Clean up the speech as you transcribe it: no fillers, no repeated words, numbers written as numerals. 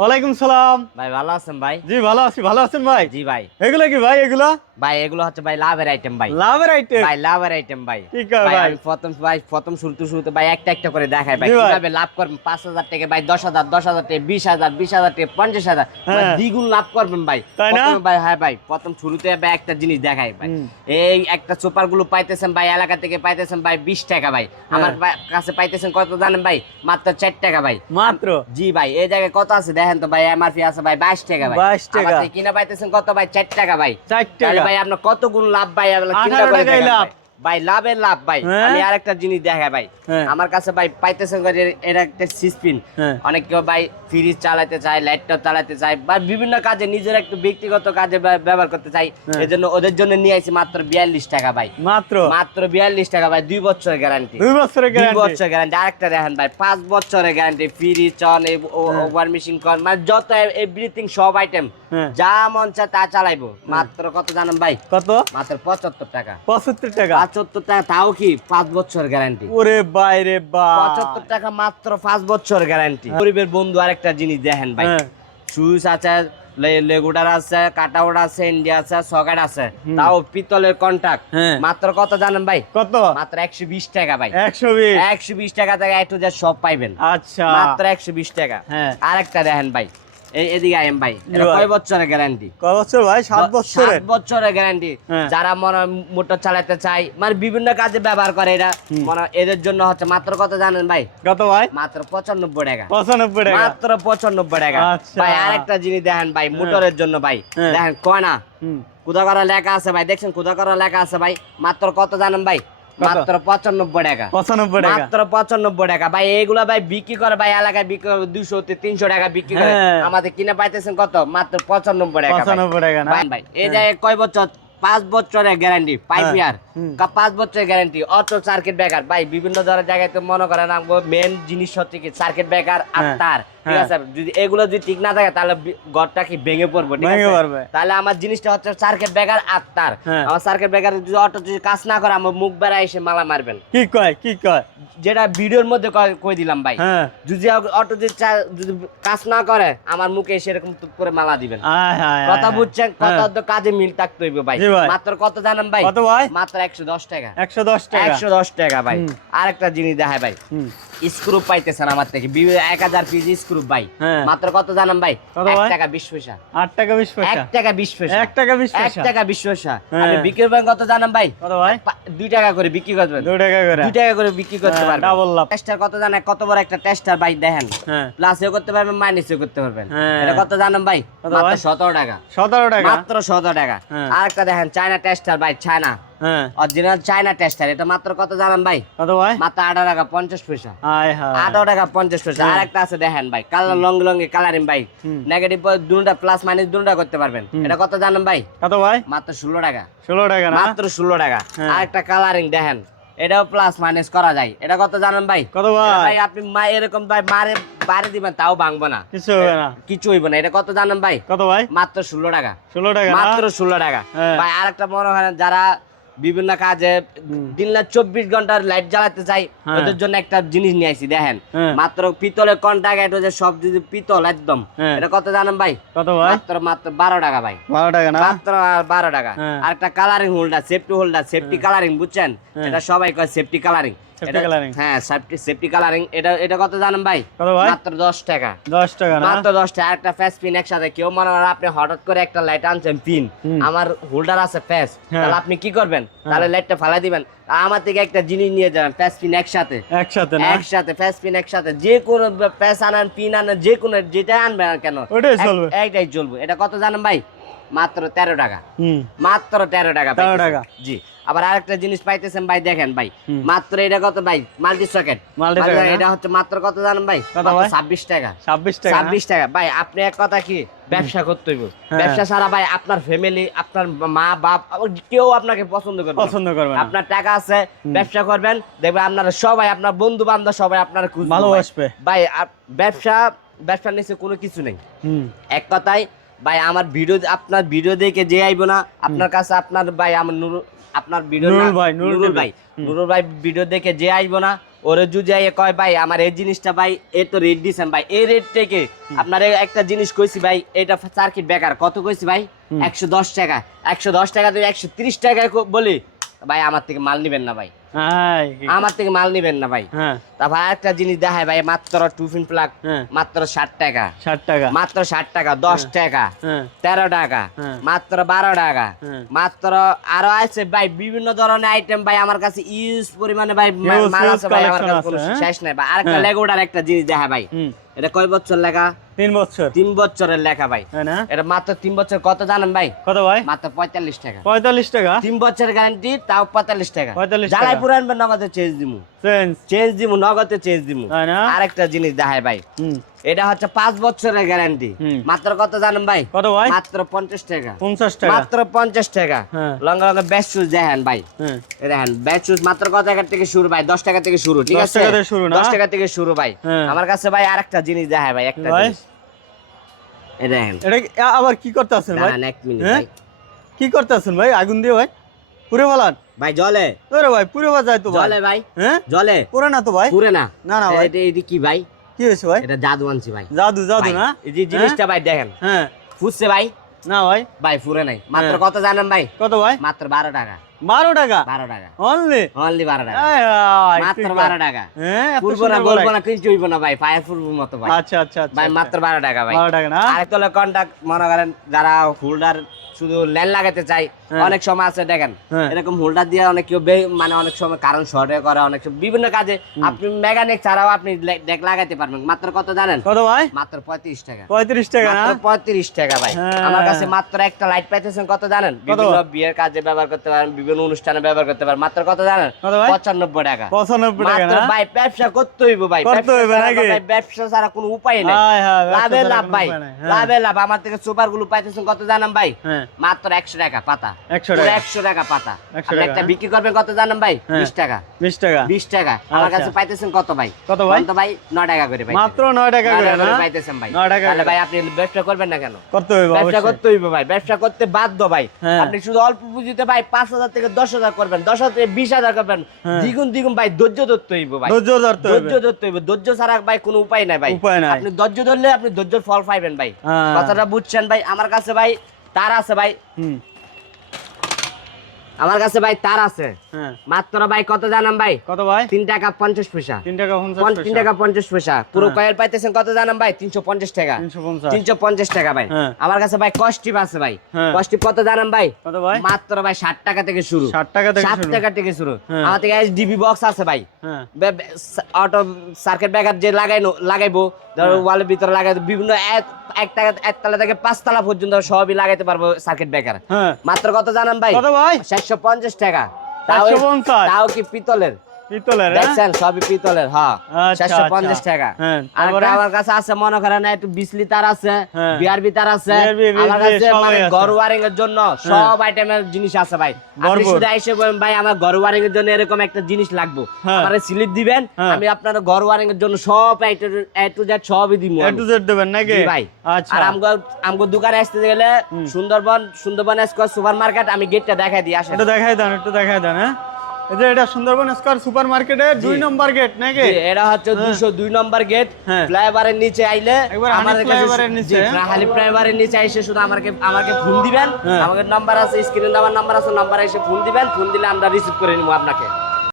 ওয়ালাইকুম সালাম। ভাই ভালো আছেন ভাই? জি ভালো আছি, ভালো আছেন ভাই? জি ভাই। এগুলো কি ভাই? এগুলো ভাই এগুলো হচ্ছে ভাই লাভের আইটেম ভাই। লাভের আইটেম? ভাই লাভের আইটেম ভাই। কি কয় ভাই? আমি প্রথম শুরুতে ভাই একটা করে দেখাই ভাই জি ভাই। কিভাবে লাভ করবেন। ৫,০০০ টাকা ভাই, ১০,০০০, ১০,০০০ টাকা, ২০,০০০, ২০,০০০ টাকা, ৫০,০০০, ভাই হ্যাঁ। দ্বিগুণ লাভ করবেন ভাই। তাই না? প্রথমে ভাই, হ্যাঁ ভাই, প্রথম শুরুতে ভাই একটা জিনিস দেখাই ভাই। এই একটা সুপার গুলো পাইতেছেন ভাই, এলাকা থেকে পাইতেছেন ভাই ২০ টাকা ভাই। আমার কাছে পাইতেছেন কত জানেন ভাই? মাত্র ৪ টাকা ভাই। মাত্র? জি ভাই। এই জায়গায় কত আছে দেখেন তো ভাই, এমআরপি আছে ভাই ২২ টাকা ভাই। ২২ টাকা। আমার থেকে কিনা পাইতেছেন কত ভাই? ৪ টাকা ভাই। ৪ তাহলে টাকা ভাই আপনার কত গুণ লাভ ভাই? ১৮ টাকায় লাভ। ভাই লাভের লাভ ভাই। হ্যাঁ। আমি আরেকটা জিনিস দেখাই ভাই। হ্যাঁ। আমার কাছে ভাই পাইতেছেন এটা একটা সিস্পিন। হ্যাঁ। অনেক কেউ ভাই ফ্রিজ চালাতে চায়, ল্যাপটপ চালাতে চায়, বা বিভিন্ন কাজে নিজের একটু ব্যক্তিগত কাজে ব্যবহার করতে চাই। হ্যাঁ। এজন্য ওদের জন্য নিয়ে আসি মাত্র ৪২ টাকা ভাই। মাত্র? মাত্র ৪২ টাকা ভাই। ২ বছরের গ্যারান্টি। ২ বছরের ২ গ্যারান্টি? বছরের গ্যারান্টি। আরেকটা দেখেন ভাই, ৫ বছরের গ্যারান্টি। ফ্রিজ চন, ওভার মেশিন কন, মানে যত এভরিথিং সব আইটেম হ্যাঁ। যা মন চায় তা চালাইবো। মাত্র কত জানেন ভাই? কত? মাত্র ৭৫ টাকা। ৭৫ টাকা? ৭৫ টাকা, তাও কি ৫ বছর গ্যারান্টি। ওরে ভাই রে ভাই, ৭৫ টাকা মাত্র 5 বছর গ্যারান্টি। গরিবের বন্ধু আরেকটা জিনিস দেখেন ভাই, হ্যাঁ। সুইচ আছে, লেগুটার আছে, কাটাউট আছে, ইন্ডিয়া আছে, সকেট আছে, তাও পিতলের কন্টাক্ট। হ্যাঁ। মাত্র কত জানেন ভাই? কত? মাত্র ১২০ টাকা ভাই। ১২০? ১২০ টাকা থেকে A to Z সব পাইবেন। আচ্ছা। মাত্র 120 টাকা। হ্যাঁ। আরেকটা দেখেন ভাই, এদিকে আইএম ভাই, এটা ভাই। কয় বছরের গ্যারান্টি? কয় বছর ভাই? ৭ বছরের? 7 বছরের গ্যারান্টি। হ্যাঁ। যারা মোটর চালাতে চায়, মানে বিভিন্ন কাজে ব্যবহার করে এটা, মানে এদের জন্য হচ্ছে মাত্র কত জানেন ভাই? কত ভাই? মাত্র ৯৫ টাকা। ৯৫ টাকা? মাত্র ৯৫ টাকা। আচ্ছা। ভাই আরেকটা জিনিস দেখেন ভাই, মোটরের জন্য ভাই, হ্যাঁ। দেখেন কয়না হুম। কুদা করা লেখা আছে ভাই, দেখছেন কুদা করা লেখা আছে ভাই। মাত্র কত জানেন ভাই? কত? মাত্র ৯৫ টাকা। ৯৫ টাকা? মাত্র ৯৫ টাকা ভাই। এইগুলা ভাই বিক্রি করে ভাই, এলাকায় বিক্রি করে ২০০-৩০০ টাকা বিক্রি করে। হ্যাঁ। আমাদের কিনে পাইতেছেন কত? মাত্র ৯৫ টাকা। ৯৫ টাকা না? ভাই এই জায়গায় কয় বছর? ৫ বছরের গ্যারান্টি। 5 ইয়ার। ৫ বছরের গ্যারান্টি। অটো সার্কিট ব্রেকার ভাই, বিভিন্ন ধরনের জায়গায় তো মনে করেন মেন জিনিস হচ্ছে কি সার্কিট ব্রেকার আর তার, ঠিক আছে? যদি এগুলো যদি ঠিক না থাকে তাহলে ঘরটা কি ভেঙে পড়বে, ঠিক ভেঙে আছে? পড়বে। তাহলে আমার জিনিসটা হচ্ছে সার্কিট ব্রেকার আর তার। হ্যাঁ। আমার সার্কিট ব্রেকার যদি অটো যদি কাজ না করে, আমার মুখ বেড়া এসে মালা মারবেন। কি কয়? কি কয়? যেটা ভিডিওর মধ্যে কই দিলাম ভাই। হ্যাঁ। যদি অটো যদি কাজ না করে, আমার মুখে এসে এরকম টুপ করে মালা দিবেন। আয় হায় কথা হায়। বুঝছেন? হ্যাঁ। কথা তো কাজে মিল থাকতে হইবে ভাই। জি ভাই। মাত্র কত জানেন ভাই? কত ভাই? মাত্র ১১০ টাকা। ১১০ টাকা? ১১০ টাকা ভাই। আরেকটা জিনিস দেখায় ভাই, হুম। স্ক্রু পাইতেছেন আমার থেকে ১০০০ পিস স্ক্রু ভাই। হ্যাঁ। মাত্র কত জানেন ভাই? কত ১ ভাই? টাকা ২০ পয়সা। ৮ টাকা ২০ পয়সা? ১ টাকা ২০ পয়সা। ১ টাকা ২০ ১ পয়সা? টাকা ২০ পয়সা। হ্যাঁ। আপনি বিক্রি করবেন কত জানেন ভাই? কত ভাই? ২ টাকা করে বিক্রি করবেন। ২ টাকা করে? ২ টাকা করে বিক্রি করতে হ্যাঁ, পারবেন। ডাবল লাভ। টেস্টার কত জানেন? কত বড় একটা টেস্টার ভাই, দেখেন। হ্যাঁ। প্লাসও করতে পারবেন, মাইনাসও করতে পারবেন। হ্যাঁ। এটা কত জানেন ভাই? কত মাত্র ভাই? ১৭ টাকা। ১৭ টাকা? মাত্র ১৭ টাকা। হ্যাঁ। আরেকটা দেখেন, চায়না টেস্টার ভাই, চায়না হ্যাঁ। Original China tester. এটা মাত্র কত জানেন ভাই? কত ভাই? মাত্র ১৮ টাকা ৫০ পয়সা। আয় হায়। ১৮ টাকা ৫০ পয়সা। হ্যাঁ। আরেকটা আছে দেখেন ভাই, কালার লঙ্গি কালারিং ভাই, নেগেটিভ দুটা প্লাস মাইনাস দুটা করতে পারবেন। এটা কত জানেন ভাই? কত ভাই? মাত্র ১৬ টাকা। ১৬ টাকা না? মাত্র ১৬ টাকা। হ্যাঁ। আরেকটা কালারিং দেখেন, এটাও প্লাস মাইনাস করা যায়। এটা কত জানেন ভাই? কত ভাই? এটা ভাই আপনি এরকম ভাই বাড়ি দিবেন তাও ভাঙবো না, কিছু হবে না? কিছু হইব না। এটা কত জানেন ভাই? কত ভাই? মাত্র ১৬ টাকা। ১৬ টাকা না? মাত্র ১৬ টাকা। হ্যাঁ। ভাই আরেকটা মনে হয় যারা বিভিন্ন কাজে দিন রাত ২৪ ঘন্টার লাইট জ্বালাতে চাই, হ্যাঁ। ওদের জন্য একটা জিনিস নিয়ে আসি দেখেন। হ্যাঁ। মাত্র পিতলের কন্টাক্ট, এটা যে সব যদি পিতল একদম। হ্যাঁ। এটা কত জানেন ভাই? কত ভাই? মাত্র ১২ টাকা ভাই। ১২ টাকা না? মাত্র ১২ টাকা। হ্যাঁ। আরেকটা colouring holder, safety holder, safety colouring, বুঝছেন? হ্যাঁ। এটা সবাই কয় সেফটি কালারিং। Safety coloring? হ্যাঁ, সেফটি কালারিং। এটা কত জানেন ভাই? কত ভাই? মাত্র ১০ টাকা। ১০ টাকা না? মাত্র ১০ টাকা। আরেকটা ফেস পিন একসাথে। কেউ মনে করেন আপনি হঠাৎ করে একটা লাইট আনছেন পিন, আমার হোল্ডার আছে ফেস, হ্যাঁ। তাহলে আপনি কি করবেন? তাহলে লাইটটা ফালাই দিবেন। আমার থেকে একটা জিনিস নিয়ে যাবেন, ফেস পিন একসাথে। একসাথে না? একসাথে ফেস পিন একসাথে। যে কোনো ফেস আনেন, পিন আনেন, যে কোনো যেটা আনবেন না কেন, ওটাই চলবে? এইটাই চলবে। এটা কত জানেন ভাই? মাত্র ১৩ টাকা। হুম। মাত্র ১৩ টাকা ১৩ পাইতেছেন। টাকা? জি। আবার আরেকটা জিনিস পাইতেছেন ভাই, দেখেন ভাই, মাত্র এটা কত ভাই? Multi socket. Multi socket, এটা হচ্ছে মাত্র কত জানেন ভাই? কত মাত্র ভাই? ২৬ টাকা। ২৬ টাকা না? ২৬ টাকা। ভাই আপনি এক কথা কি ব্যবসা করতে হইব। হ্যাঁ। ব্যবসা ছাড়া ভাই আপনার ফ্যামিলি, আপনার মা বাপ কেউ আপনাকে পছন্দ করবে না। পছন্দ করবে না। আপনার টাকা আছে, ব্যবসা করবেন, দেখবেন আপনারা সবাই, আপনার বন্ধু বান্ধব সবাই আপনার খুঁজবে ভালোবাসবে। ভাই। ব্যবসার নিচে কোনো কিছু নেই। হুম। এক কথায় ভাই, আমার ভিডিও, আপনার ভিডিও দেখে যে আইবো না আপনার কাছে, আপনার ভাই আমার আপনার ভিডিও নুরুল ভাই, নুরুল ভাই ভিডিও দেখে যে আইবো না, ওরে জুজাই কয় ভাই আমার এই জিনিসটা ভাই এ তো রেট দিছেন ভাই, এই রেট থেকে আপনার একটা জিনিস কইছি ভাই, এটা সার্কিট ব্রেকার কত কইছি ভাই 110 টাকা, 110 টাকা থেকে 130 টাকা বলি ভাই আমার থেকে মাল নিবেন না ভাই, আমার থেকে মাল নিবেন না ভাই। তারপর একটা জিনিস দেখায় ভাই মাত্র 2 পিন প্লাগ মাত্র 60 টাকা, 60 টাকা মাত্র 60 টাকা, 10 টাকা, 13 টাকা, মাত্র 12 টাকা, মাত্র আরো আছে ভাই বিভিন্ন ধরনের আইটেম ভাই আমার কাছে ইউজ পরিমাণে ভাই মাল আছে ভাই, আমার কাছে কোনো শেষ নাই ভাই। আরেকটা লেগোটার একটা জিনিস দেখা ভাই, এটা কয় বছর লেখা? 3 বছর, 3 বছরের লেখা ভাই, এটা মাত্র 3 বছর। কত জানেন ভাই? কত ভাই? মাত্র 45 টাকা, 45 টাকা, 3 বছরের গ্যারান্টি, তাও 45 টাকা। 45 টাকা। জ্বালাই পুরান নগদে চেঞ্জ দিমু, চেঞ্জ দিমু, নগদে চেঞ্জ দিমু। আরেকটা জিনিস দেখায় ভাই, এটা হচ্ছে 5 বছরের গ্যারান্টি, মাত্র কত জানেন ভাই? কত ভাই? মাত্র 50 টাকা, 50 টাকা, মাত্র 50 টাকা। লঙ্গা লঙ্গা ব্যাচ শুজ দেখেন ভাই, দেখেন ব্যাচ শুজ মাত্র কত টাকা থেকে শুরু ভাই? 10 টাকা থেকে শুরু, ঠিক 10 আছে? টাকা থেকে শুরু না? 10 টাকা থেকে শুরু ভাই। আমার কাছে ভাই আরেকটা জিনিস দেখায় ভাই, একটা জিনিস এই দেখেন। এটা আবার কি করতে আছেন ভাই? দাঁড়ান 1 মিনিট ভাই, কি করতে আছেন ভাই? আগুন দিয়ে ভাই পুরে ফেলান ভাই, জলে ওরে ভাই পুরে যায় তো ভাই, জলে ভাই, হ্যাঁ জলে পুরে না তো ভাই, পুরে না, না না ভাই। এটা কি ভাই? কি হয়েছে ভাই? এটা জাদু আনছি ভাই, জাদু জাদু না? এই যে জিনিসটা ভাই দেখেন, হ্যাঁ ফুসছে ভাই, না ভাই ভাই ফুরে নাই। মাত্র কত জানেন ভাই? কত ভাই? মাত্র 12 টাকা, 12 টাকা, 12 টাকা অনলি অনলি 12 টাকা, আয় মাত্র 12 টাকা। হ্যাঁ এত ফুরবো না, সুন্দর বলবো বলাই। না, কিছু হইব না ভাই, ফায়ার ফুরবো মতো ভাই। আচ্ছা আচ্ছা আচ্ছা ভাই মাত্র 12 টাকা ভাই, 12 টাকা না? আরেকটা হলো কন্টাক্ট, মনে করেন যারা হোল্ডার শুধু ল্যান লাগাতে চাই, অনেক সময় আছে দেখেন এরকম হোল্ডার দিয়ে অনেক কেউ মানে অনেক সময় কারণ শর্টে করে, অনেক সময় বিভিন্ন কাজে আপনি মেকানিক ছাড়াও আপনি ডেক লাগাতে পারবেন। মাত্র কত জানেন? কত ভাই? মাত্র 35 টাকা, 35 টাকা না? মাত্র 35 টাকা ভাই। আমার কাছে মাত্র একটা লাইট পাইতেছেন কত জানেন? বিভিন্ন বিয়ের কাজে ব্যবহার করতে পারেন, বিভিন্ন অনুষ্ঠানে ব্যবহার করতে পারেন। মাত্র কত জানেন? 95 টাকা, 95 টাকা মাত্র না? ভাই ব্যবসা করতে হইব ভাই, করতে হইবে নাকি? ভাই ব্যবসা ছাড়া কোনো উপায় নেই, লাভে লাভ ভাই, লাভে লাভ। আমার থেকে সুপার গুলো পাইতেছেন কত জানেন ভাই? মাত্র 100 টাকা পাতা, 100 টাকা পাতা। আপনি একটা বিক্রি করবেন কত জানেন ভাই? 20 টাকা, 20 টাকা, 20 টাকা। আমার কাছে পাইতেছেন কত ভাই? কত ভাই? কত ভাই? 9 টাকা করে ভাই, মাত্র 9 টাকা করে না? পাইতেছেন ভাই। 9 টাকা। তাহলে ভাই আপনি ব্যবসা করবেন না কেন? করতে হইবে, ব্যবসা অবশ্যই করতে হইবে ভাই, ব্যবসা করতে বাধ্য ভাই। আপনি শুধু অল্প পুঁজিতে ভাই 5,000 থেকে 10,000 করবেন, 10,000 থেকে 20,000 করবেন, দ্বিগুণ দ্বিগুণ ভাই ধৈর্য ধরতে হইবে ভাই, ধৈর্য ধরতে হইবে, ধৈর্য ধরতে হইবে। ধৈর্য ছাড়া ভাই কোনো উপায় নাই ভাই, উপায় নাই। আপনি ধৈর্য ধরলে আপনি ধৈর্যের ফল পাইবেন ভাই, কথাটা বুঝছেন ভাই? আমার কাছে ভাই তার আছে ভাই, আমার কাছে ভাই তার আছে মাত্র ভাই কত জানাম ভাই? কত ভাই? 3 টাকা 50 পয়সা, 3 টাকা 50 পয়সা। পুরো কয়েল পাইতেছেন কত জানাম ভাই? 350 টাকা, 350 টাকা ভাই। আমার কাছে ভাই কস্টিপ আছে ভাই, কস্টিপ কত জানাম ভাই? কত ভাই? মাত্র ভাই 60 টাকা থেকে শুরু, 60 টাকা থেকে শুরু। আমার থেকে এসডিবি বক্স আছে ভাই, অটো সার্কিট ব্রেকার যে লাগাইবো, ধরো ওয়ালের ভিতরে লাগাইবো, বিভিন্ন একতলা থেকে 5 তলা পর্যন্ত সবই লাগাইতে পারবো সার্কিট ব্রেকার। মাত্র কত জানাম ভাই? কত ভাই? 750 টাকা, তাও কি পিতলের, দেখছেন সবই পিতলের। হ্যাঁ 750 টাকা। আর আমার কাছে আছে মনে করেন একটু 20 লিটার আছে, বিআরবি তার আছে, আমার কাছে মানে ঘর ওয়ারিং এর জন্য সব আইটেমের জিনিস আছে ভাই। আপনি শুধু এসে বলেন ভাই আমার ঘর ওয়ারিং এর জন্য এরকম একটা জিনিস লাগবে, আমারে স্লিপ দিবেন, আমি আপনার ঘর ওয়ারিং এর জন্য সব এ টু জেড সবই দিব, এ টু জেড দেবেন নাকি ভাই? আর আমগো দোকানে আসতে গেলে সুন্দরবন স্কয়ার সুপার মার্কেট, আমি গেটটা দেখাই দিই, আসেন। একটু দেখাই দেন, একটু দেখাই দেন। হ্যাঁ এটা সুন্দরবন স্কয়ার সুপার মার্কেটের 2 নম্বর গেট নাকি? এটা হচ্ছে 202 নম্বর গেট। ফ্লাইওভারের নিচে আইলে আমাদের ফ্লাইওভারের নিচে, হালি ফ্লাইওভারের নিচে এসে শুধু আমাকে ফোন দিবেন, আমাদের নাম্বার আছে, স্ক্রিনে দেওয়ার নাম্বার আছে, নাম্বারে এসে ফোন দিবেন, ফোন দিলে আমরা রিসিভ করে নিব আপনাকে।